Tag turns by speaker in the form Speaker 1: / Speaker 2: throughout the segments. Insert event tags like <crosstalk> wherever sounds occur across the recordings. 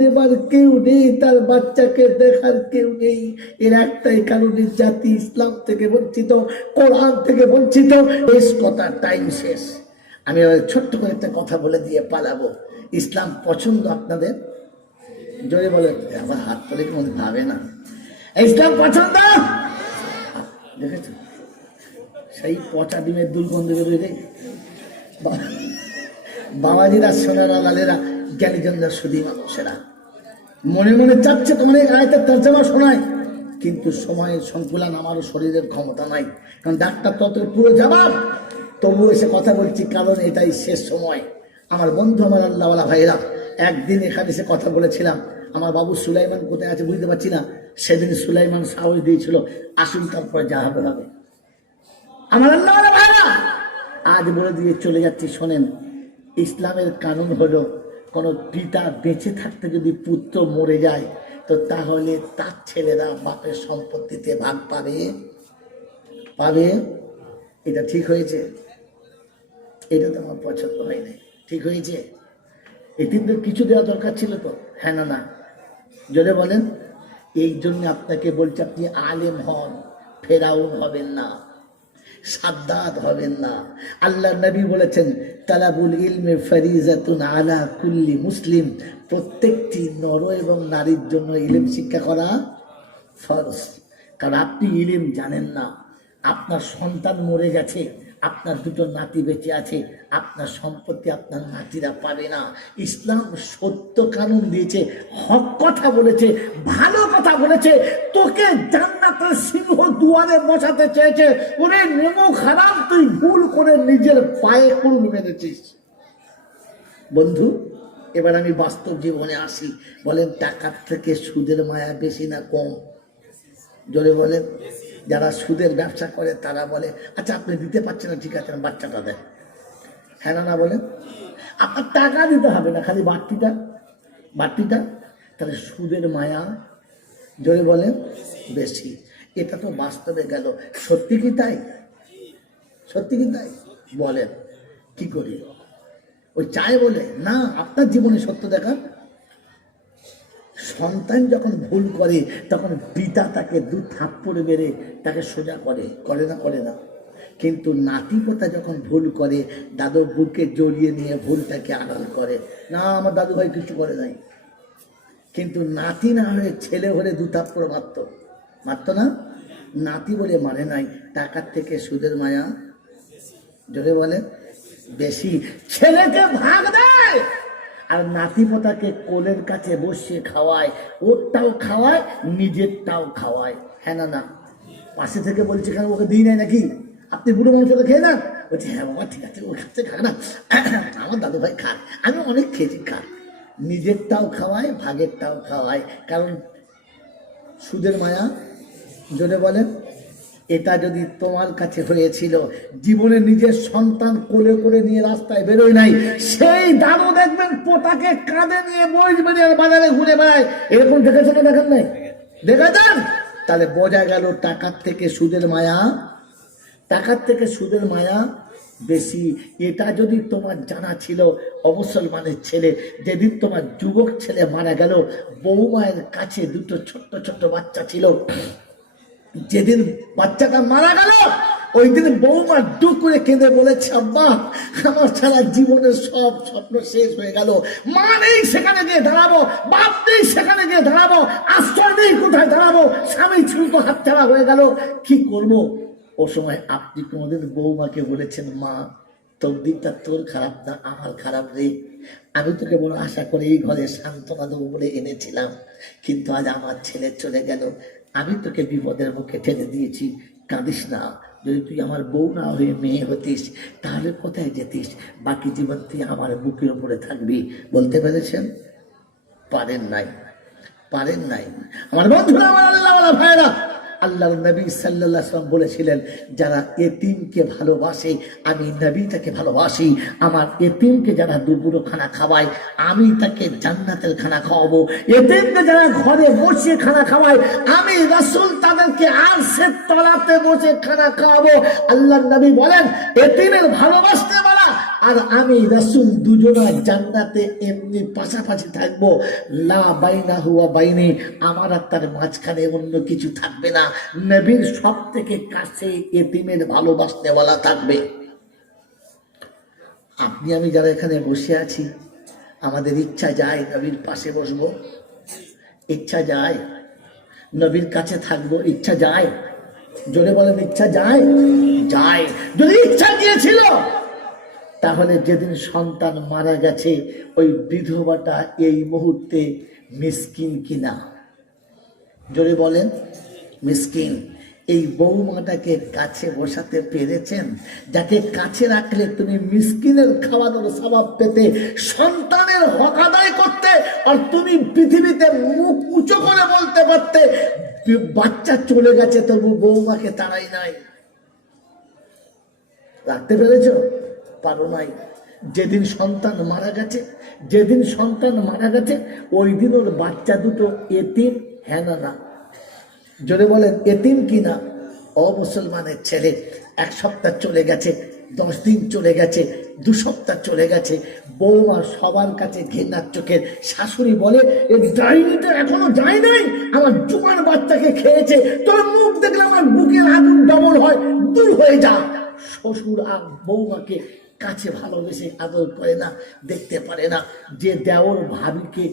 Speaker 1: এবার কেউ নেই, তার বাচ্চাকে দেখার কেউ নেই। এর একটাই কারণে জাতি ইসলাম থেকে বঞ্চিত, কোরআন থেকে বঞ্চিত। বেশ কথা টাইম শেষ। আমি ছোট্ট করে একটা কথা বলে দিয়ে পালাবো। ইসলাম পছন্দ আপনাদের? জোরে বলে আবার হাত তুলে কি মনে ভাবে না। ইসলাম পছন্দ? দেখেছ? সেই পচা ডিমের দুর্গন্ধ বেরোয় বাবাজিরা সোনারা লালেরা জ্ঞানীজনরা সুদী মানুষেরা। মনে মনে চাচ্ছে তোমার এই আয়তের তর্জমা শোনায়। কিন্তু সময়ের সংকুলান আমারও শরীরের ক্ষমতা নাই। কারণ ডাক্তার তত পুরো জবাব। তবু এসে কথা বলছি, কারণ এটাই শেষ সময়। আমার বন্ধু, আমার আল্লাহওয়ালা ভাইরা একদিন এখানে এসে কথা বলেছিলাম, আমার বাবু সুলাইমান কোথায় আছে বুঝতে পারছি না, সেদিন সুলাইমান সাহস দিয়েছিল, আসুন তারপরে যা হবে হবে। আমার আল্লাহ ভাইরা আজ বলে দিয়ে চলে যাচ্ছি, শোনেন, ইসলামের কানুন হলো কোনো পিতা বেঁচে থাকতে যদি পুত্র মরে যায়, তো তাহলে তার ছেলেরা বাপের সম্পত্তিতে ভাগ পাবে। পাবে? এটা ঠিক হয়েছে? এটা তো আমার পছন্দ হয় নাই। ঠিক হয়েছে? এটিদের কিছু দেওয়া দরকার ছিল তো? হ্যাঁ না না। জোরে বলেন। এই জন্য আপনাকে বলছে, আপনি আলেম হন, ফেরাউন হবেন না, সাদ্দাত হবেন না। আল্লাহ নবী বলেছেন তালাবুল ইলমে ফারিজাতুন আলা কুল্লি মুসলিম। প্রত্যেকটি নর এবং নারীর জন্য ইলেম শিক্ষা করা ফরজ। কারণ আপনি ইলেম জানেন না, আপনার সন্তান মরে গেছে। আপনার দুটো নাতি বেঁচে আছে, আপনার সম্পত্তি আপনার নাতিরা পাবে না। ইসলাম সত্য কানুন দিয়েছে, হক কথা বলেছে, ভালো কথা বলেছে, তোকে জান্নাতের সিংহ দুয়ারে বসাতে চেয়েছে। ওরে নেমো খারাপ, তুই ভুল করে নিজের পায়ে কুড়ুল মেরেছিস বন্ধু, এবার আমি বাস্তব জীবনে আসি। বলেন, টাকার থেকে সুদের মায়া বেশি না কম? জোরে বলেন। যারা সুদের ব্যবসা করে, তারা বলে আচ্ছা আপনি দিতে পারছেন না, ঠিক আছে বাচ্চাটা দেন। হ্যাঁ না বলেন? আপনার টাকা দিতে হবে না, খালি বাড়তিটা বাড়তিটা। তাহলে সুদের মায়া, জোরে বলেন, বেশি। এটা তো বাস্তবে গেল। সত্যি কি তাই? সত্যি কি তাই? বলেন, কি করি? ওই চায় বলে, না, আপনার জীবনে সত্য দেখান সন্তান যখন ভুল করে, তখন পিতা তাকে দু থাপ্পড় মেরে তাকে সোজা করে করে না করে না। কিন্তু নাতিপোতা যখন ভুল করে দাদুর বুকে জড়িয়ে নিয়ে ভুলটাকে আড়াল করে, না, আমার দাদু ভাই কিছু করে নাই। কিন্তু নাতি না হয়ে ছেলে হলে দু থাপ্পড় মারত। মারত না? নাতি বলে মানে নাই। টাকার থেকে সুদের মায়া। জোরে বলে বেশি। ছেলেকে ভাগ দেয় আর নাতিপোতাকে কোলের কাছে বসিয়ে খাওয়ায়, ওরটাও খাওয়ায়, নিজেরটাও খাওয়ায়। হ্যাঁ না না? পাশে থেকে বলছে, কেন ওকে দিই নাই নাকি? আপনি বুড়ো মানুষকে খেয়ে না বলছে হ্যাঁ বাবা, ঠিক আছে, ও খাচ্ছে খা না। <clears throat> আমার দাদু ভাই খায়, আমি অনেক খেয়েছি খা নিজেরটাও খাওয়ায়, ভাগেরটাও খাওয়ায়। কারণ সুদের মায়া, জোরে বলেন। এটা যদি তোমার কাছে হয়েছিল, জীবনে নিজের সন্তান কোলে করে নিয়ে রাস্তায় বেরোয় নাই, সেই দাদু দেখবেন পোতাকে কাঁধে নিয়ে বইজ বেরিয়ে বাজারে ঘুরে বেড়ায়। এরকম দেখেছে না দেখেন নাই? দেখে যান তাহলে বোঝা গেল টাকার থেকে সুদের মায়া, টাকার থেকে সুদের মায়া বেশি। এটা যদি তোমার জানা ছিল, অমুসলমানের ছেলে, যেদিন তোমার যুবক ছেলে মারা গেল বৌমায়ের কাছে দুটো ছোট্ট ছোট্ট বাচ্চা ছিল। যেদিন বাচ্চাটা মারা গেল ওই দিন বৌমা দু করে কেঁদে বলেছে, আব্বা, আমার সারা জীবনের সব স্বপ্ন শেষ হয়ে গেল। মা নেই সেখানে গিয়ে দাঁড়াবো, বাপ নেই সেখানে গিয়ে দাঁড়াবো, আশ্রয় নেই কোথায় দাঁড়াবো, স্বামী ছিল হাত ছাড়া হয়ে গেল। কি করব? ও সময় আপনি কোনোদিন বৌমাকে বলেছেন, মা, তোর দিকটা তোর খারাপ না, আমার খারাপ রে আমি তোকে বড় আশা করে এই ঘরে সান্ত্বনা দেবো বলে এনেছিলাম। কিন্তু আজ আমার ছেলে চলে গেল। আমি তোকে বিপদের মুখে ঠেলে দিয়েছি, কাঁদিস না। যদি তুই আমার বউ না হয়ে মেয়ে হতিস, তাহলে কোথায় যেতিস? বাকি জীবন তুই আমার বুকের উপরে থাকবি, বলতে পেরেছেন? পারেন নাই পারেন নাই। আমার বন্ধুরা, আমার আল্লাহ ভাইরা আল্লাহ নবী সাল্লাম বলেছিলেন, যারা এতিমকে ভালোবাসে, আমি নবী তাকে ভালোবাসি। আমার এতিমকে যারা দুপুরো খানা খাওয়ায়, আমি তাকে জান্নাতের খানা খাওয়াবো। এতিমকে যারা ঘরে বসে খানা খাওয়ায়, আমি রাসূল তাদেরকে আর সে তলাতে বসে খানা খাওয়াবো। আল্লাহ নবী বলেন, এতিমের ভালোবাসতে আর আমি রাসুল দুজনা জান্নাতে এমনি পাশাপাশি থাকব। লা বাইনা হুয়া বাইনি, আমার আর তার মাঝখানে অন্য কিছু থাকবে না। নবীর সব থেকে কাছে এতিমের ভালোবাসতেওয়ালা থাকবে। আপনি, আমি যারা এখানে বসে আছি, আমাদের ইচ্ছা যায় নবীর পাশে বসবো। ইচ্ছা যায় নবীর কাছে থাকব, ইচ্ছা যায়। জোরে বলেন, ইচ্ছা যায়? যায়। যদি ইচ্ছা দিয়েছিল তাহলে যেদিন সন্তান মারা গেছে, ওই বিধবাটা এই মুহূর্তে মিসকিন কিনা? জোরে বলেন, মিসকিন। এই বৌমাটাকে কাছে বসাতে পেরেছেন? যাকে কাছে রাখলে তুমি মিসকিনের খাওয়ানোর স্বভাব পেতে, সন্তানের হক আদায় করতে আর তুমি পৃথিবীতে মুখ উঁচু করে বলতে পারতে, বাচ্চা চলে গেছে, তবু বৌমাকে তারাই নাই। রাখতে পেরেছ? পারো নাই যেদিন সন্তান মারা গেছে, যেদিন সন্তান মারা গেছে, ওই দিন ওর বাচ্চা দুটো এতিম হ্যাঁ না। না জোরে বলেন, এতিম কিনা অমুসলমানের ছেলে এক সপ্তাহ চলে গেছে, দশ দিন চলে গেছে, দু সপ্তাহ চলে গেছে, বৌমা সবার কাছে ঘেন্নার চোখের শাশুড়ি বলে এখনও যায় নাই? আমার জুমার বাচ্চাকে খেয়েছে, তোর মুখ দেখলে আমার বুকের আগুন ডবল হয়, দূর হয়ে যা। শ্বশুর আর বৌমাকে কাছে ভালোবেসে আদর করে না, দেখতে পারে না। যে দেওর ভাবিকে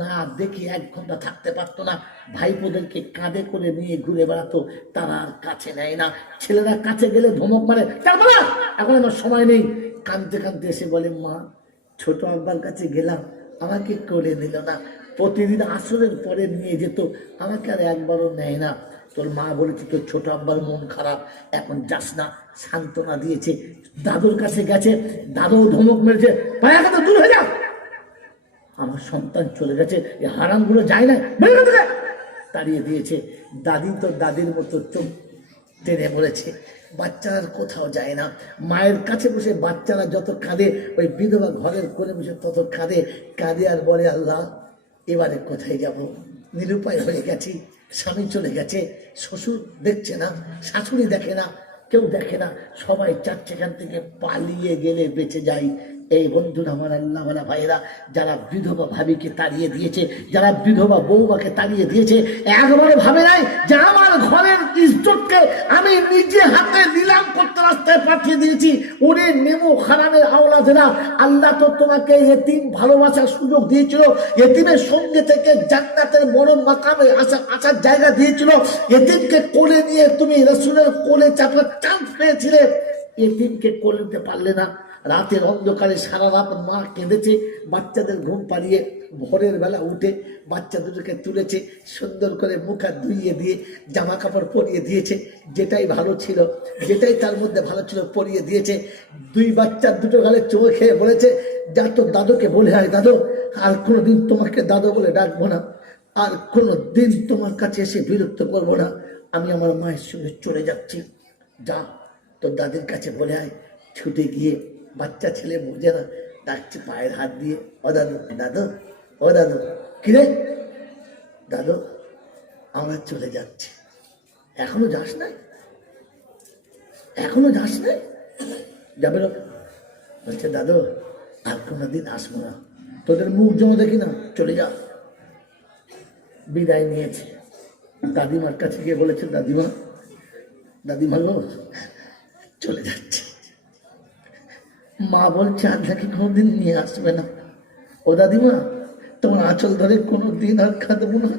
Speaker 1: না দেখে এক ঘণ্টা থাকতে পারতো না, ভাইপোদেরকে কাঁধে করে নিয়ে ঘুরে বেড়াতো, তারা আর কাছে নেয় না। ছেলেরা কাছে গেলে ধমক মারে এখন আমার সময় নেই। কাঁদতে কাঁদতে এসে বলে, মা, ছোট আব্বার কাছে গেলাম, আমাকে করে নিল না। প্রতিদিন আসরের পরে নিয়ে যেত, আমাকে আর একবারও নেয় না। তোর মা বলেছে, তোর ছোট আব্বার মন খারাপ, এখন যাস না। সান্ত্বনা দিয়েছে। দাদুর কাছে গেছে দাদু ধমক মেরেছে কথা দূর হয়ে যা। আমার সন্তান চলে গেছে এই হারামগুলো যায় না তাড়িয়ে দিয়েছে। দাদি তো দাদির মতো চোখ টেনে পড়েছে বাচ্চারা কোথাও যায় না। মায়ের কাছে বসে বাচ্চারা যত কাঁদে, ওই বিধবা ঘরের কোণে বসে তত কাঁদে। কাঁদে আর বলে, আল্লাহ, এবারে কোথায় যাব? নিরুপায় হয়ে গেছি। স্বামী চলে গেছে, শ্বশুর দেখছে না, শাশুড়ি দেখে না, কেউ দেখে না, সবাই চাচ্ছে এখান থেকে পালিয়ে গেলে বেঁচে যায়। এই বন্ধুরা আমার আল্লাহওয়ালা ভাইরা যারা বিধবা ভাবিকে তাড়িয়ে দিয়েছে, যারা বিধবা বৌমাকে তাড়িয়ে দিয়েছে একবার ভাবে নাই যে আমার ঘরের ইজ্জতকে আমি নিজে হাতে নিলাম করতে রাস্তায় পাঠিয়ে দিয়েছি। ওরে নেমো খারানের আওলাদেরা, আল্লাহ তো তোমাকে এতিম ভালোবাসার সুযোগ দিয়েছিল, এতিমের সঙ্গে থেকে জান্নাতের বড় মাকামে আসা, আসার জায়গা দিয়েছিল। এতিমকে কোলে নিয়ে তুমি রসুলের কোলে চাপার চান্স পেয়েছিলে। এতিমকে কোলে নিতে পারলে না। রাতের অন্ধকারে সারা রাত মা কেঁদেছে, বাচ্চাদের ঘুম পাড়িয়ে ভোরের বেলা উঠে বাচ্চা দুটোকে তুলেছে, সুন্দর করে মুখ ধুইয়ে দিয়ে জামা কাপড় পরিয়ে দিয়েছে, যেটাই ভালো ছিল, যেটাই তার মধ্যে ভালো ছিল পরিয়ে দিয়েছে। দুই বাচ্চার দুটো গালে চোখ খেয়ে বলেছে, যা তো দাদুকে বলে হয় দাদু, আর কোনোদিন তোমাকে দাদু বলে ডাকবো না, আর কোনো দিন তোমার কাছে এসে বিরক্ত করব না। আমি আমার মায়ের সঙ্গে চলে যাচ্ছি। যা তোর দাদির কাছে বলে আয়, ছুটে গিয়ে বাচ্চা ছেলে বোঝে না, ডাকছে পায়ের হাত দিয়ে, ও দাদু দাদু, ও দাদু, কিরে? দাদু, আমরা চলে যাচ্ছি। এখনও যাস নাই এখনও যাস নাই যাবে না। বলছে, দাদু, আর কোনো দিন আসব না। তোদের মুখ জমা দেখি না, চলে যা। বিদায় নিয়েছে। দাদিমার কাছে গিয়ে বলেছে, দাদিমা দাদিমা চলে যাচ্ছে। মা বলছে আর নাকি কোনোদিন নিয়ে আসবে না। ও দাদিমা, তোমার আঁচল ধরে কোনো দিন আর খাদবো না।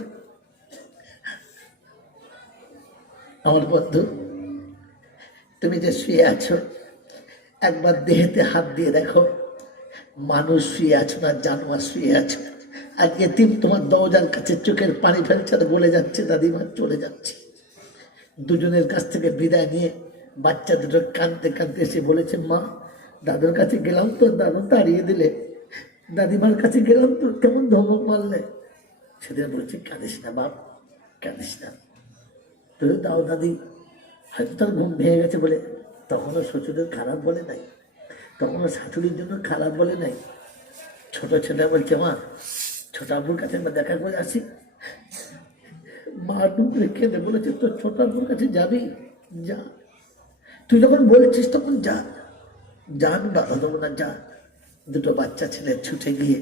Speaker 1: আমার বন্ধু, তুমি যে শুয়ে আছো, একবার দেহেতে হাত দিয়ে দেখো, মানুষ শুয়ে আছো না জানোয়ার শুয়ে আছো। আর এতিম তোমার দরজার কাছে চোখের পানি ফেলছে আর বলে যাচ্ছে, দাদিমা চলে যাচ্ছে। দুজনের কাছ থেকে বিদায় নিয়ে বাচ্চা দুটো কাঁদতে কাঁদতে এসে বলেছে, মা দাদুর কাছে গেলাম তো, দাদু তাড়িয়ে দিলে। দাদিমার কাছে গেলাম তো, কেমন ধমক মারলে। সেদিন বলেছে, কাঁদিস না বাপ, কাঁদিস না। তুই দাও দাদি, হয়তো তার ঘুম ভেঙে গেছে বলে। তখনও শ্বশুরের খারাপ বলে নাই। তখনও শাশুড়ির জন্য খারাপ বলে নাই। ছোট ছেলে বলছে, মা, ছোট আব্বুর কাছে আমরা দেখা করে আসি। মা ডুবরে কেঁদে বলেছে, তোর ছোট আব্বুর কাছে যাবি? যা। তুই যখন বলছিস তখন যা। যান বাধা দেবো না যা দুটো বাচ্চা ছেলে ছুটে গিয়ে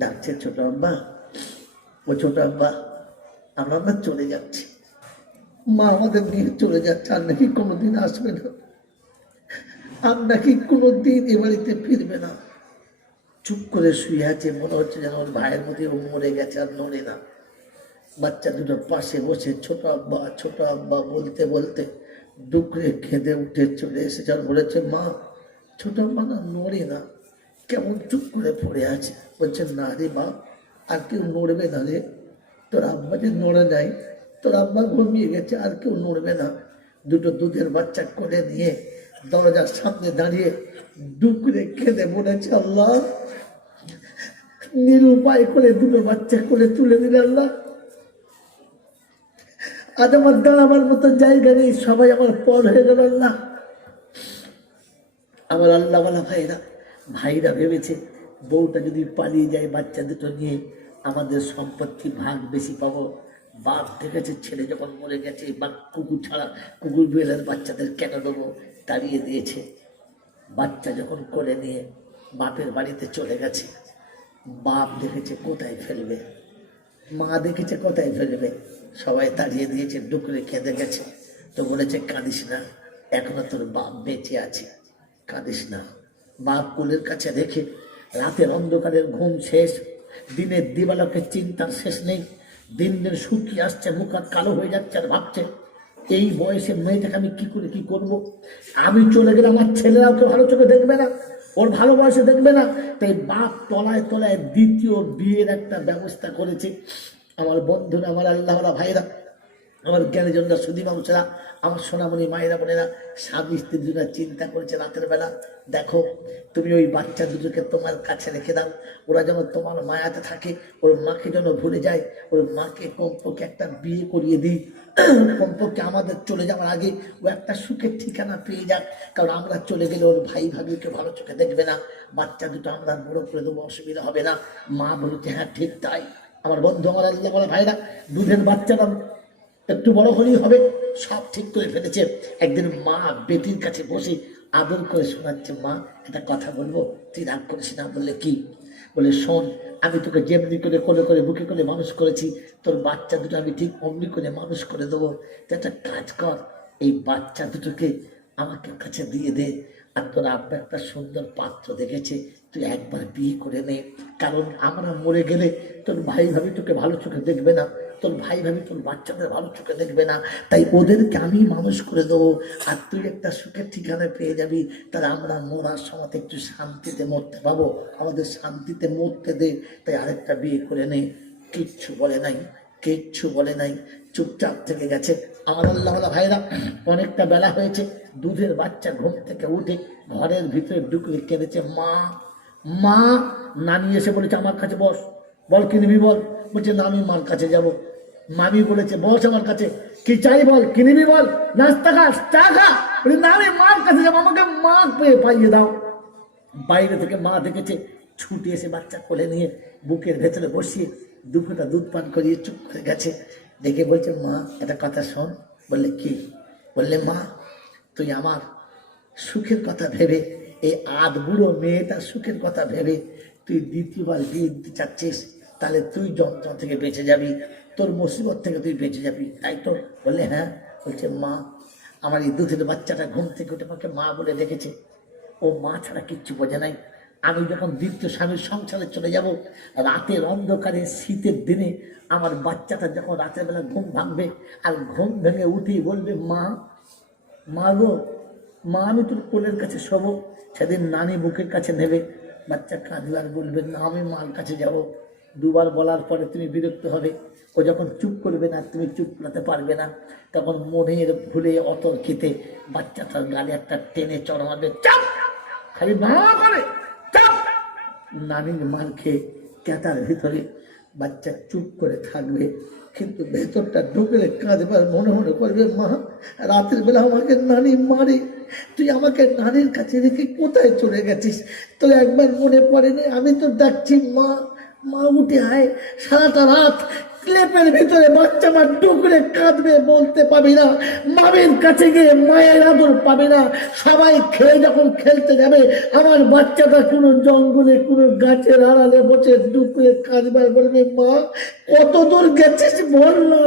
Speaker 1: ডাকছে, ছোট আব্বা, ও ছোট আব্বা, আমরা না চলে যাচ্ছি। মা আমাদের নিয়ে চলে যাচ্ছে, আর নাকি কোনোদিন আসবে না। আর নাকি কোনোদিন এ বাড়িতে ফিরবে না। চুপ করে শুয়ে আছে, মনে হচ্ছে যেন ওর ভাইয়ের মধ্যে ও মরে গেছে আর নড়ে না। বাচ্চা দুটোর পাশে বসে, ছোট আব্বা ছোট আব্বা, বলতে বলতে ডুকরে খেঁদে উঠে চলে এসেছে আর বলেছে, মা ছোট আব্বা না নড়ে না কেমন চুপ করে পড়ে আছে। বলছে, না রে বাপ আর কেউ নড়বে না রে। তোর আব্বা যে নড়ে নাই, তোর আব্বা ঘুমিয়ে গেছে, আর কেউ নড়বে না। দুটো দুধের বাচ্চা করে নিয়ে দরজার সামনে দাঁড়িয়ে ডুকরে খেতে বলেছে, আল্লাহ নিরুপায় করে দুটো বাচ্চা করে তুলে দিলে, আল্লাহ। আজ আমার দাঁড়াবার মতো জায়গা নেই, সবাই আমার পর হয়ে গেল, আল্লাহ। আমার আল্লাহওয়ালা ভাইরা ভাইরা ভেবেছে, বউটা যদি পালিয়ে যায়, বাচ্চা দুটো নিয়ে আমাদের সম্পত্তি ভাগ বেশি পাবো। বাপ দেখেছে, ছেলে যখন মরে গেছে বা কুকুর ছাড়া কুকুর বিড়ালের বাচ্চাদের কেন দেবো? তাড়িয়ে দিয়েছে। বাচ্চা যখন করে নিয়ে বাপের বাড়িতে চলে গেছে, বাপ দেখেছে, কোথায় ফেলবে? মা দেখেছে, কোথায় ফেলবে? সবাই তাড়িয়ে দিয়েছে, ডুকরে খেতে গেছে। তো বলেছে, কাঁদিস না, এখনও তোর বাপ বেঁচে আছে। কাঁদিস না। বাপ কোলের কাছে রেখে রাতের অন্ধকারের ঘুম শেষ। দিনের দিবালকের চিন্তার শেষ নেই। দিন দিন শুকিয়ে আসছে, মুখ কালো হয়ে যাচ্ছে আর ভাবছে, এই বয়সে মেয়েটাকে আমি কি করে কি করব? আমি চলে গেলে আমার ছেলেরা ওকে ভালো চোখে দেখবে না, ওর ভালো বয়সে দেখবে না। তাই বাপ তলায় তলায় দ্বিতীয় বিয়ের একটা ব্যবস্থা করেছে। আমার বন্ধুরা, আমার আল্লাহরা ভাইরা আমার জ্ঞানীজনরা সুদী মানুষেরা আমার সোনামণি মায়েরা বোনেরা, স্বামী স্ত্রী দুজনে চিন্তা করেছে রাতের বেলা, দেখো, তুমি ওই বাচ্চা দুটোকে তোমার কাছে রেখে দাও। ওরা যেন তোমার মায়াতে থাকে, ওর মাকে যেন ভুলে যায়, ওর মাকে কমপক্ষে একটা বিয়ে করিয়ে দিই। কমপক্ষে আমাদের চলে যাওয়ার আগে ও একটা সুখের ঠিকানা পেয়ে যাক। কারণ আমরা চলে গেলে ওর ভাই ভাবিকে ভালো চোখে দেখবে না। বাচ্চা দুটো আমরা বড় করে দেবো, অসুবিধা হবে না। মা বলেছে হ্যাঁ ঠিক তাই। আমার বন্ধু আমার আল্লাহ বলে, ভাইরা, দুধের বাচ্চারা একটু বড় হলেই হবে। সব ঠিক করে ফেলেছে। একদিন মা বেটির কাছে বসে আদর করে শোনাচ্ছে, মা, একটা কথা বলব? তুই রাগ করিস না, বললে কি? বলে, শোন, আমি তোকে যেমনি করে কোলে করে বুকে করে মানুষ করেছি, তোর বাচ্চা দুটো আমি ঠিক অমনি করে মানুষ করে দেবো। তুই একটা কাজ কর, এই বাচ্চা দুটোকে আমাকে কাছে দিয়ে দে। আর তোর আব্বা একটা সুন্দর পাত্র দেখেছে, তুই একবার বিয়ে করে নে। কারণ আমরা মরে গেলে তোর ভাই ভাবি তোকে ভালো চোখে দেখবে না। তোর ভাই ভাবি, তোর বাচ্চাদের ভালো চোখে দেখবে না। তাই ওদেরকে আমি মানুষ করে দেবো। আর তুই একটা সুখের ঠিকানা পেয়ে যাবি। তাহলে আমরা মরার সময় একটু শান্তিতে মরতে পাবো। আমাদের শান্তিতে মরতে দে। তাই আরেকটা বিয়ে করে নে। কিচ্ছু বলে নাই। কিচ্ছু বলে নাই। চুপচাপ থেকে গেছে। আমার আল্লাহ ভাইরা, অনেকটা বেলা হয়েছে। দুধের বাচ্চা ঘুম থেকে উঠে ঘরের ভিতরে ঢুকে কেঁদেছে। মা মা, নানি এসে বলেছে, আমার কাছে বস। বল কি নিবি বল? বলছে, না, আমি মার কাছে যাব। মামি বলেছে, বস আমার কাছে, কি চাই বল? কি নিবি বল? নাস্তা খাস চা খা? না আমি মার কাছে যাব, আমাকে মা পেয়ে পাইয়ে দাও। বাইরে থেকে মা দেখেছে, ছুটে এসে বাচ্চা কোলে নিয়ে বুকের ভেতরে বসিয়ে দুপুরটা দুধ পান করিয়ে চুপ করে গেছে। দেখে বলছে, মা, একটা কথা শোন। বললে, কি? বললে, মা, তুই আমার সুখের কথা ভেবে, এই আধ বুড়ো মেয়েটার সুখের কথা ভেবে, তুই দ্বিতীয়বার বিয়ে দিতে চাচ্ছিস, তাহলে তুই যন্ত্র থেকে বেঁচে যাবি। তোর মুসিবত থেকে তুই বেঁচে যাবি। তাই তো বললে হ্যাঁ? বলছে, মা, আমার এই দুধের বাচ্চাটা ঘুম থেকে উঠে আমাকে মা বলে রেখেছে ও মা ছাড়া কিচ্ছু বোঝে নাই। আমি যখন দ্বিতীয় স্বামীর সংসারে চলে যাব, রাতের অন্ধকারে, শীতের দিনে আমার বাচ্চাটা যখন রাতের বেলা ঘুম ভাঙবে আর ঘুম ভেঙে উঠেই বলবে, মা মা গো, মা, আমি তোর কোলের কাছে শোবো। সেদিন নানি বুকের কাছে নেবে। বাচ্চা কাঁদবে আর বলবে, না, আমি মার কাছে যাব। দুবার বলার পরে তুমি বিরক্ত হবে। ও যখন চুপ করবে না, তুমি চুপ করাতে পারবে না। তখন মনের ভুলে অতর খেতে বাচ্চাটার গালে একটা টেনে চড়াবে চাপ! খালি করে নানির মার খেয়ে ক্যাতার ভিতরে বাচ্চা চুপ করে থাকবে। কিন্তু ভেতরটা ঢুকলে কাঁদবে আর মনে মনে করবে, মা, রাতের বেলা আমাকে নানি মারে। তুই আমাকে নানির কাছে রেখে কোথায় চলে গেছিস? তোর একবার মনে পড়ে নি আমি তো ডাকছি মা আয় সারাটা রাত ক্লেপের ভিতরে বাচ্চা মা কাঁদবে বলতে পাবি না। কাছে গিয়ে মায়ের আদর না। সবাই খেলে যখন খেলতে যাবে, আমার বাচ্চাটা কোনো জঙ্গলে, কোনো গাছের আড়ালে বসে কাঁদবার বলবে, মা, কত দূর গেছিস বল না।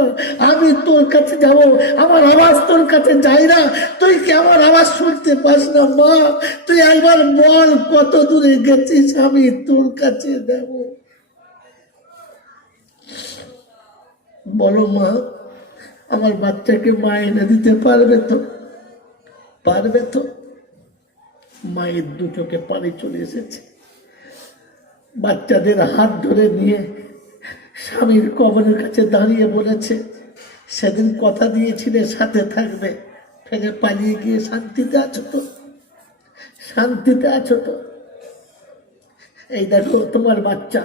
Speaker 1: আমি তোর কাছে যাব, আমার আওয়াজ তোর কাছে যাই না। তুই কি আমার আওয়াজ শুনতে পাস না, মা? তুই একবার বল কত দূরে গেছিস, আমি তোর কাছে যাব। বলো মা, আমার বাচ্চাকে মা এনে দিতে পারবে তো? পারবে তো? মায়ের দু চোখে পানি চলে এসেছে। বাচ্চাদের হাত ধরে নিয়ে স্বামীর কবরের কাছে দাঁড়িয়ে বলেছে, সেদিন কথা দিয়েছিলে, সাথে থাকবে। ফেলে পালিয়ে গিয়ে শান্তিতে আছো তো? শান্তিতে আছো তো? এই দেখো, তোমার বাচ্চা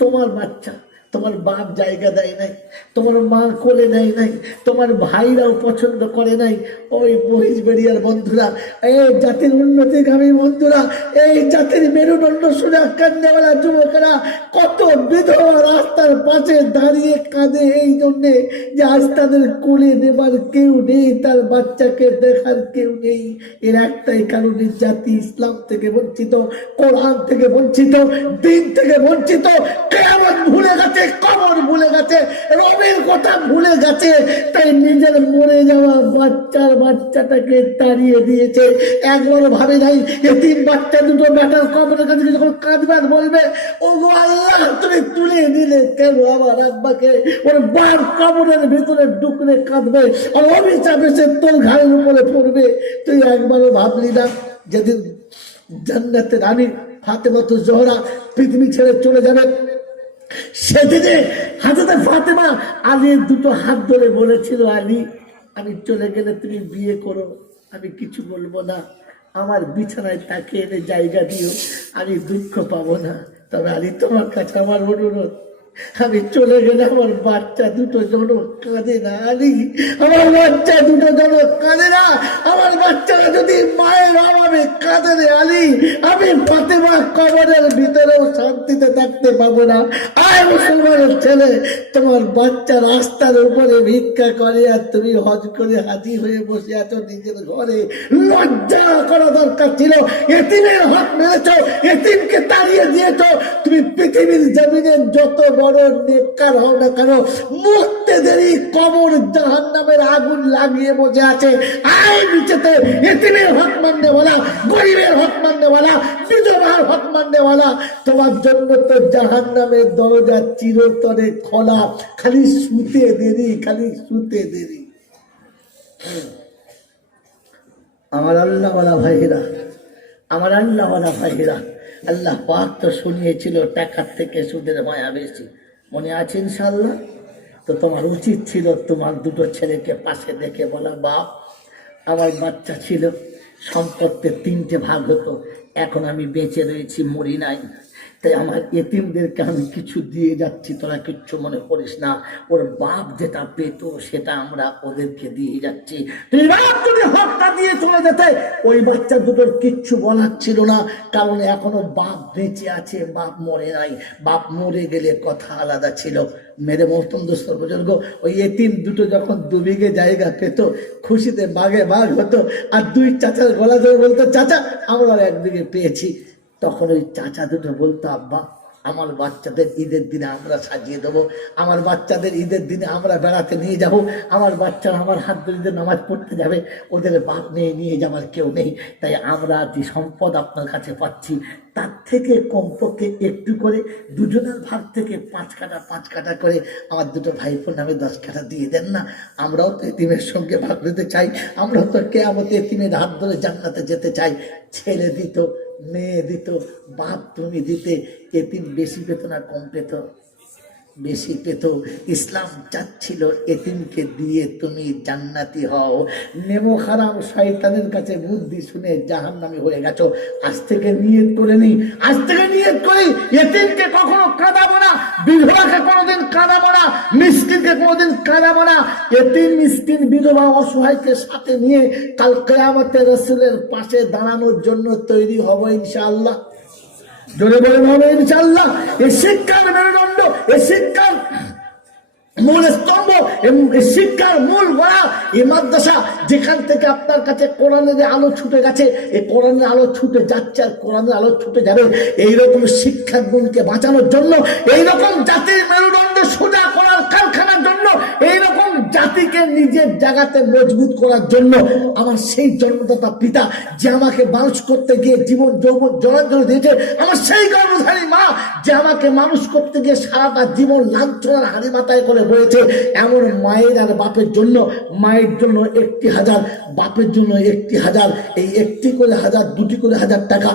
Speaker 1: তোমার বাচ্চা। তোমার বাপ জায়গা দেয় নাই, তোমার মা কোলে নেয় নাই, তোমার ভাইরাও পছন্দ করে নাই। ওই মহিষবেড়িয়ার বন্ধুরা, এই জাতির উন্নতিগামী বন্ধুরা, এই জাতির মেরুদণ্ড সোজা কান্নাওয়ালা যুবকেরা, কত বিধবা রাস্তার পাশে দাঁড়িয়ে কাঁদে এই জন্যে যে আজ তাদের কোলে নেবার কেউ নেই, তার বাচ্চাকে দেখার কেউ নেই। এর একটাই কারণে জাতি ইসলাম থেকে বঞ্চিত, কোরআন থেকে বঞ্চিত, দিন থেকে বঞ্চিত কেমন ভুলে গেছে। কবর ভুলে গেছে, রবির কথা ভুলে গেছে, তাই নিজের মরে যাওয়া বাচ্চার বাচ্চাটাকে তাড়িয়ে দিয়েছে। একবার ভাবে নাই এতিম বাচ্চা, দুটো বেটার কবরের কাছে যখন কাঁদবার বলবে ও গো আল্লাহ, তুমি তুলে নিলে কেন আমার আব্বাকে? ওর বার কবরের ভিতরে ডুকরে কাঁদবে আর অভিশাপে সে তোর ঘাড়ের উপরে পড়বে। তুই একবারও ভাবলি না, যেদিন জান্নাতের রানী ফাতেমা তো জহরা পৃথিবী ছেড়ে চলে যাবে সেদিনে হাজরত ফাতেমা আলীর দুটো হাত ধরে বলেছিল, আলী, আমি চলে গেলে তুমি বিয়ে করো, আমি কিছু বলব না। আমার বিছানায় তাকে এনে জায়গা দিও, আমি দুঃখ পাবো না। তবে আলী তোমার কাছে আমার অনুরোধ। আমি চলে গেলে আমার বাচ্চা দুটো জন কাঁদে না আলী আমার বাচ্চা দুটো জন কাঁদে না, আমার বাচ্চারা যদি মায়ের অভাবে কাঁদে রে আলী আমি ফাতেমা কবরের ভিতরেও শান্তিতে থাকতে পাবো না। আয় মুসলমানের ছেলে, তোমার বাচ্চা রাস্তার উপরে ভিক্ষা করে আর তুমি হজ করে হাজি হয়ে বসে আছো নিজের ঘরে। লজ্জা করা দরকার ছিল, এতিমের হক মেরেছ, এতিমকে তাড়িয়ে দিয়েছ তুমি পৃথিবীর জমিনের যত বড় নেককার হও না কেন মুক্তে দেরি কবর জাহান নামের আগুন লাগিয়ে বসে আছে। আয় নিচেতে, এতিমের হক মানতে বলা, গরিবের হক মানতে বলা বিধবার হক মানতে বলা। তোমার জন্য তো জাহান নামের দরজা চিরতরে খোলা, খালি শুতে দেরি, খালি শুতে দেরি। আমার আল্লাহওয়ালা ভাইরা আমার আল্লাহওয়ালা ভাইরা আল্লাহ পাক তো শুনিয়েছিল, টাকার থেকে সুদের মায়া বেশি। মনে আছে ইনশাল্লাহ তো তোমার উচিত ছিল তোমার দুটো ছেলেকে পাশে দেখে বলা, বাপ, আমার বাচ্চা ছিল, সম্পত্তির তিনটে ভাগ হতো, এখন আমি বেঁচে রয়েছি, মরি নাই। তাই আমার এতিমদেরকে আমি কিছু দিয়ে যাচ্ছি, তোরা কিচ্ছু মনে করিস না। ওর বাপ যেটা পেত, সেটা আমরা ওদেরকে দিয়ে যাচ্ছি। বাপ যদি হকটা দিয়ে চলে যেতে, ওই বাচ্চা দুটোর কিচ্ছু বলার ছিল না, কারণ এখনও বাপ বেঁচে আছে, বাপ মরে নাই। বাপ মরে গেলে কথা আলাদা ছিল। মেরে মহতম দোস্তর বুজুর্গ, ওই এতিম দুটো যখন দু বিঘে জায়গা পেত, খুশিতে বাঘে বাঘ হতো, আর দুই চাচার গলা ধরে বলতো, চাচা, আমরা এক বিঘে পেয়েছি। তখন ওই চাচা দুটো বলতো, আব্বা, আমার বাচ্চাদের ঈদের দিনে আমরা সাজিয়ে দেবো, আমার বাচ্চাদের ঈদের দিনে আমরা বেড়াতে নিয়ে যাব, আমার বাচ্চারা আমার হাত ধরে নামাজ পড়তে যাবে, ওদের বাপ নিয়ে নিয়ে যাবার কেউ নেই, তাই আমরা যে সম্পদ আপনার কাছে পাচ্ছি, তার থেকে কমপক্ষে একটু করে, দুজনের ভাগ থেকে পাঁচ কাটা পাঁচ কাটা করে আমার দুটো ভাইপোর নামে দশ কাটা দিয়ে দেন না। আমরাও তো এতিমের সঙ্গে ভাগ নিতে চাই, আমরাও তো কেয়ামতে এতিমের হাত ধরে জান্নাতে যেতে চাই। ছেলে দিত। মেয়ে দিত বাপ তুমি দিতে এতিম বেশি পেত না কম পেত। বেশি পেত। ইসলাম চাচ্ছিল এতিমকে দিয়ে তুমি জান্নাতি হও। নেমো খারাপ শয়তানের কাছে বুদ্ধি শুনে জাহান নামে হয়ে গেছো। আজ থেকে নিয়ত করে নেই। আজ থেকে নিয়ত করি এতিমকে কখনো কাঁদাবো না। বিধবাকে কোনোদিন কাঁদাবো না। মিসকিনকে কোনোদিন কাঁদাবো না। এতিম, মিসকিন, বিধবা, অসহায়কে সাথে নিয়ে কাল কেয়ামতে রসুলের পাশে দাঁড়ানোর জন্য তৈরি হব ইনশাআল্লাহ। জোরে বলে হবে ইনশাল্লাহ এই শিক্ষার মেরুদণ্ড, এই শিক্ষার মূল স্তম্ভ শিক্ষার মূল গোড়া এই মাদ্রাসা, যেখান থেকে আপনার কাছে কোরআনের আলো ছুটে গেছে, এই কোরআনের আলো ছুটে যাচ্ছে আর কোরআনের আলো ছুটে যাবে। এইরকম শিক্ষার গুণকে বাঁচানোর জন্য, এইরকম জাতির মেরুদণ্ড সোজা করার কারখানার জন্য, এইরকম জাতিকে নিজের জায়গাতে মজবুত করার জন্য আমার সেই জন্মদাতা পিতা যে আমাকে মানুষ করতে গিয়ে জীবন যৌবন জলাঞ্জলি দিয়েছে, আমার সেই গর্ভধারী মা যে আমাকে মানুষ করতে গিয়ে সারাটা জীবন লাঞ্ছনার হাড়ি মাথায় করে বয়েছে এমন মায়ের আর বাপের জন্য, মায়ের জন্য একটি হাজার, বাপের জন্য একটি হাজার, এই একটি করে হাজার, দুটি করে হাজার টাকা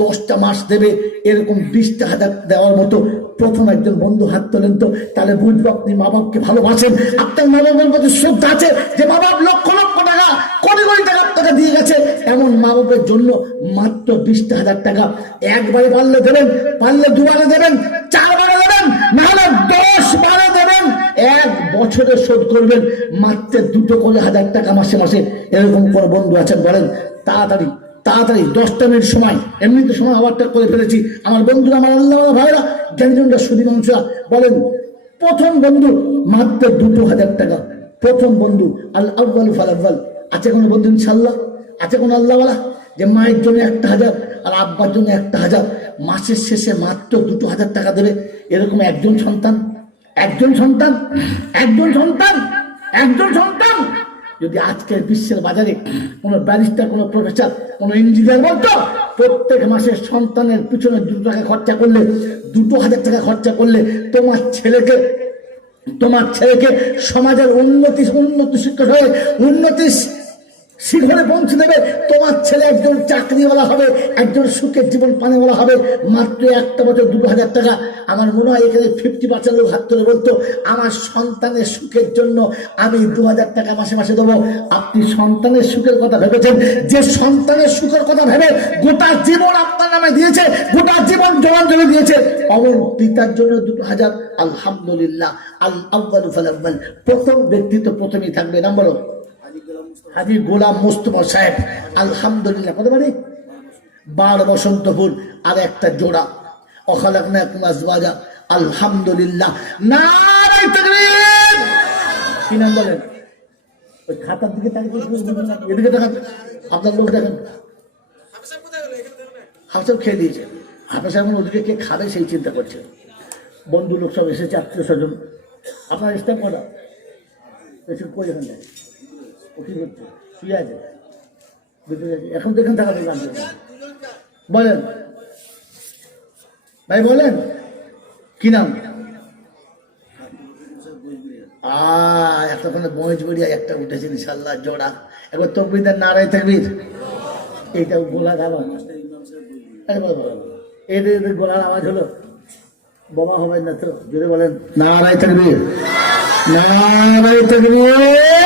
Speaker 1: দশটা মাস দেবে, এরকম বিশটা হাজার দেওয়ার মতো প্রথম একজন বন্ধু হাত তোলেন তো, তাহলে বুঝব আপনি মা বাপকে ভালোবাসেন। আপনার মা বাবার প্রতি শ্রদ্ধা আছে যে মা লক্ষ লক্ষ টাকা, কোটি কোটি টাকা টাকা দিয়ে গেছে। এমন মা বাপের জন্য মাত্র বিশটা হাজার টাকা। একবারে পারলে দেবেন, পারলে দুবারে দেবেন চারবারে দেবেন, নাহলে দশ বারে দেবেন। এক বছরে শোধ করবেন, মাত্র দুটো করে হাজার টাকা মাসে মাসে। এরকম করে বন্ধু আছেন বলেন, তাড়াতাড়ি তাড়াতাড়ি, দশটা মিনিট সময়। এমনিতে সময় ওভারটা করে ফেলেছি। আমার বন্ধুরা, আমার আল্লাহ ভাইরা জ্ঞানীজনরা সুদী মানুষরা, বলেন, প্রথম বন্ধু মাত্র দুটো হাজার টাকা। প্রথম বন্ধু, আল আব্বাল আছে কোনো বন্ধু ইনশাল্লাহ আছে কোনো আল্লাহওয়ালা? যে মায়ের জন্য একটা হাজার আর আব্বার জন্য একটা হাজার। মাসের শেষে মাত্র দুটো হাজার টাকা দেবে। এরকম একজন সন্তান? একজন সন্তান? একজন সন্তান? একজন সন্তান? যদি আজকের বিশ্বের বাজারে কোনো ব্যারিস্টার, কোনো প্রফেসর, কোনো ইঞ্জিনিয়ার বলতো, প্রত্যেক মাসে সন্তানের পিছনে দুটো টাকা খরচা করলে, দুটো হাজার টাকা খরচা করলে তোমার ছেলেকে তোমার ছেলেকে সমাজের উন্নতি উন্নতি শিক্ষা হয়ে উন্নতি শিখরে পৌঁছে দেবে, তোমার ছেলে একজন চাকরিওয়ালা হবে, একজন সুখের জীবন পানেওয়ালা হবে, মাত্র একটা বছর দুটো হাজার টাকা। আমার মনে হয় এখানে ফিফটি পার্সেন্ট লোক হাত তুলে বলতো, আমার সন্তানের সুখের জন্য আমি দু হাজার টাকা মাসে মাসে দেবো। আপনি সন্তানের সুখের কথা ভেবেছেন? যে সন্তানের সুখের কথা ভেবে গোটা জীবন আপনার নামে দিয়েছে, গোটা জীবন জবানজলি দিয়েছে, অমন পিতার জন্য দুটো হাজার, আলহামদুলিল্লাহ আল আব্বাল প্রথম ব্যক্তিত্ব প্রথমেই থাকবে। নাম্বার হাজি গোলাম মোস্তফা সাহেব, আলহামদুলিল্লাহ। কত পারি বার বসন্তপুর আর একটা জোড়া। অখালাক না এক মাস বাজা আলহামদুলিল্লাহ না ওই খাতার দিকে আপনার লোক হাফসাব খেয়ে ওদিকে কে খাবে সেই চিন্তা করছে। বন্ধু লোক সব এসেছে, আত্মীয় স্বজন। আপনার কই এখানে বলেন। ভাই, বলেন। কি নাম? একটা বয়স একটা উঠেছে ইনশাল্লাহ, জোড়া। একবার তকবিদের নারায় থাকবির এইটা গোলার আওয়াজ। গোলার আওয়াজ হলো, বোমা হবে না তো? যদি বলেন, নারায় থাকবির নারায় থাকবির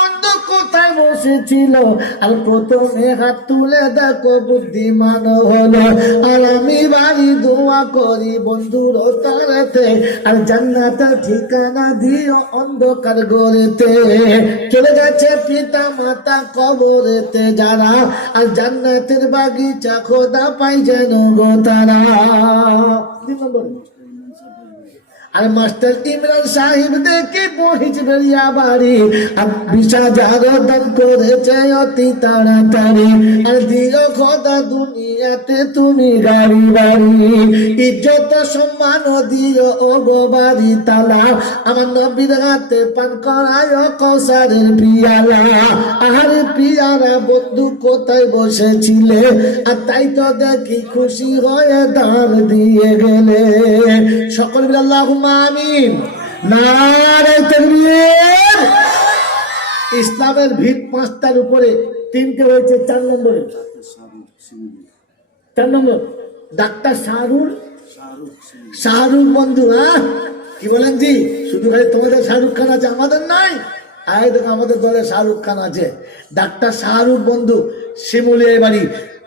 Speaker 1: কোথায় বসেছিল? আর প্রথমে হাত তুলে দেখো, বুদ্ধিমান হলো। আর আমি বাড়ি দোয়া করি, বন্ধুর তারেতে। আর জান্নাতের ঠিকানা দিও অন্ধকার গড়েতে। চলে গেছে পিতা মাতা কবরেতে যারা। আর জান্নাতের বাগিচা খোদা পাই যেন গো তারা। নম্বর। আর মাস্টার ইমরান সাহেব দেখে বহিজ বেরিয়া বাড়ি। আর বিশা জাগরদান করেছে অতি তাড়াতাড়ি। আর দিও খোদা দুনিয়াতে তুমি গাড়ি বাড়ি। ইজ্জত, সম্মান দিও ও গো বাড়ি তালা। আমার নবীর হাতে পান করায় কৌসারের পিয়ালা। আহার পিয়ারা, বন্ধু কোথায় বসেছিলে? আর তাই তো দেখি খুশি হয়ে দাঁড় দিয়ে গেলে। সকল আল্লাহ ইসলামের ভিত পাঁচটার উপরে তিনটে হয়েছে চার নম্বরে। চার নম্বর। ডাক্তার শাহরুল শাহরুখ বন্ধু হ্যাঁ? কি বলেন জি? শুধু ভাই তোমাদের শাহরুখ খান আছে, আমাদের নাই। আয় দেখো, আমাদের দলে শাহরুখ খান আছে। ডাক্তার শাহরুখ বন্ধু শিমুলিয়া বাড়ি।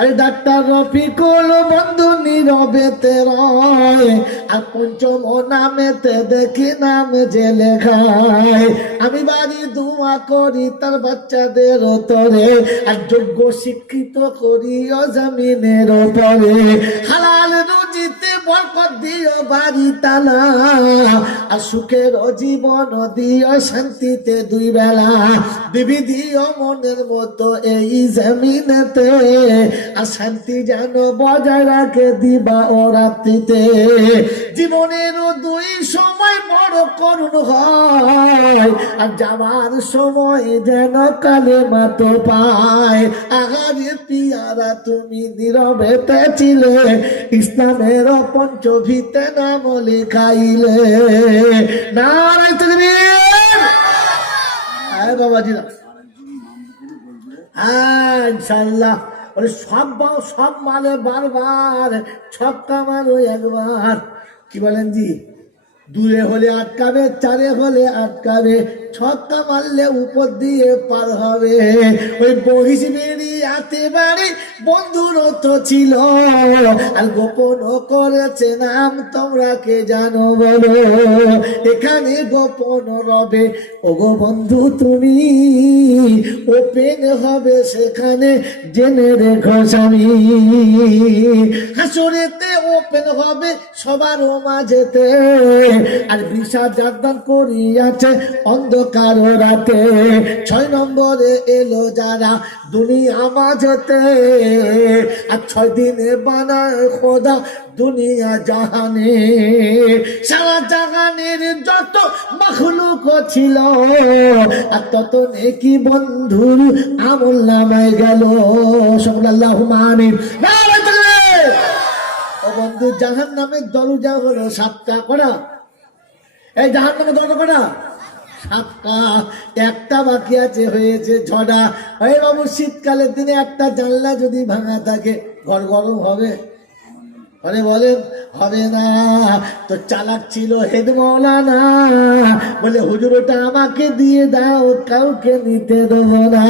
Speaker 1: আরে ডাক্তার রফিকুল, বন্ধু নীরবেতে রয় আর পঞ্চম নামেতে দেখি নাম যে লেখায়। আমি বাড়ি দোয়া করি তার বাচ্চাদের তরে আর যোগ্য শিক্ষিত করি জমিনের পরে হালাল রুজিতে বরকত দিও বাড়ি তালা, আর সুখের জীবন দিও শান্তিতে দুই বেলা। বিবি দিও মনের মতো এই জমিনেতে আর যেন বজায় রাখে দিবা ও রাত্রিতে। জীবনের দুই সময় বড় করুণ হয়, আর যাবার সময় যেন কালে মাতো পায়। আহারে পিয়ারা তুমি নীরবেতে ছিলে ইসলামের পঞ্চভিতে নাম লেখাইলে। নারায় তকবীর আয় বাবাজি না হ্যাঁ ইনশাল্লাহ ওরে সব বাউ সব মালে বারবার, ছক্কা মারো একবার। কি বলেন জি? দূরে হলে আটকাবে, চারে হলে আটকাবে ছক্কা মারলে উপর দিয়ে পার হবে। ওই বহিস বেরিয়াতে বাড়ি বন্ধুর তো ছিল। আর গোপন করেছে নাম তোমরা কে জানো বলো? এখানে গোপন রবে। ও গো বন্ধু তুমি, ওপেন হবে সেখানে, জেনে রেখো স্বামী। হাসরেতে ওপেন হবে সবার মাঝেতে। আর বিষা জাদান করিয়াছে অন্ধকার রাতে ছয় নম্বরে এলো যারা দুনিয়া মাঝেতে। আর ছয় দিনে বানায় খোদা দুনিয়া জাহানে। সারা জাহানের যত ছিল, আর তত নেকি বন্ধুর আমল নামায় গেল। সকল আল্লাহ মানিন বন্ধু জাহান নামের দরজা হলো সাতটা করা এই জাহান নামের দরজা করা একটা বাকি আছে, হয়েছে ছটা। এই বাবু, শীতকালের দিনে একটা জানলা যদি ভাঙা থাকে, ঘর গরম হবে। আরে বলেন, হবে না। তো চালাক ছিল হেড মৌলানা। বলে, হুজুর, ওটা আমাকে দিয়ে দাও, কাউকে নিতে দেবো না।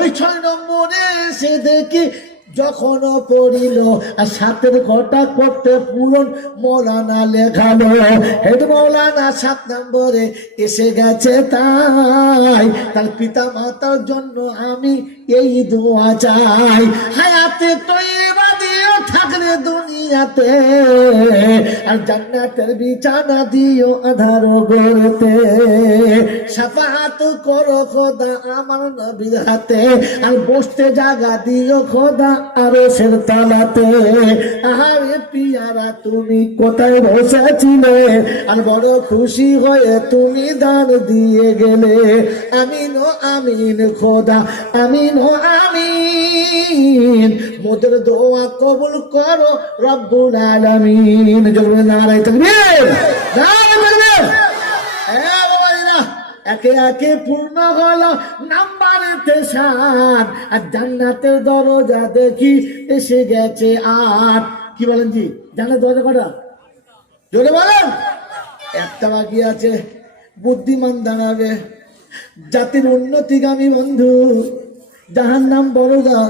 Speaker 1: ওই ছয় নম্বরে এসে দেখি যখন পড়িল, আর সাতের ঘটা করতে পূরণ মৌলানা লেখালো। হেড মৌলানা সাত নম্বরে এসে গেছে তাই, তার পিতা মাতার জন্য আমি এই দোয়া চাই। হায়াতে তো দুনিয়াতে, আর জান্নাতের বিছানা দিও আধার গড়তে করো খোদা আমার নবীর হাতে, আর বসতে জায়গা দিও খোদা আরও সের তলাতে। আহারে পিয়ারা, তুমি কোথায় বসেছিলে? আর বড় খুশি হয়ে তুমি দান দিয়ে গেলে। আমিন আমিন খোদা, আমিন আমিন। মোদের দোয়া কবুল করো রব্বুল আলামিন। জোরে নারায় তাকবীর নারায় তাকবীর। বাবাজিরা, একে একে পূর্ণ হলো নাম্বার আর জান্নাতের দরজা দেখি এসে গেছে আট কি বলেন জি? দরজা কটা? জোরে বলেন। একটা বাকি আছে। বুদ্ধিমান দাঁড়াবে। জাতির উন্নতিগামী বন্ধু। যাহার নাম বড়দা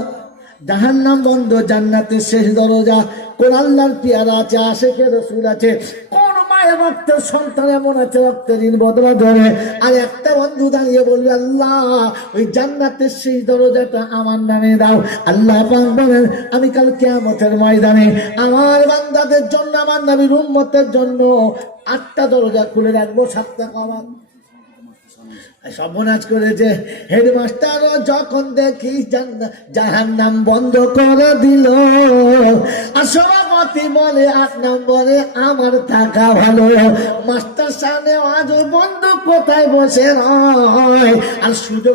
Speaker 1: যাহার নাম বন্ধ, জান্নাতের শেষ দরজা। কোন আল্লাহর পিয়ারা আছে, আশেখে রসুল আছে। কোন মায়ের রক্তের আছে নামে আমি কাল কেয়ামতের ময়দানে আমার বান্দাদের জন্য, আমার নবীর উম্মতের জন্য আটটা দরজা খুলে রাখব, সাতটা কমান সর্বনাশ করেছে। হেডমাস্টার যখন দেখি জাহান নাম বন্ধ করে দিল। আর সভাপতি বলে আট নম্বরে আমার থাকা ভালো। মাস্টার সামনে আজ বন্ধ কোথায় বসে নয় আর সুযোগ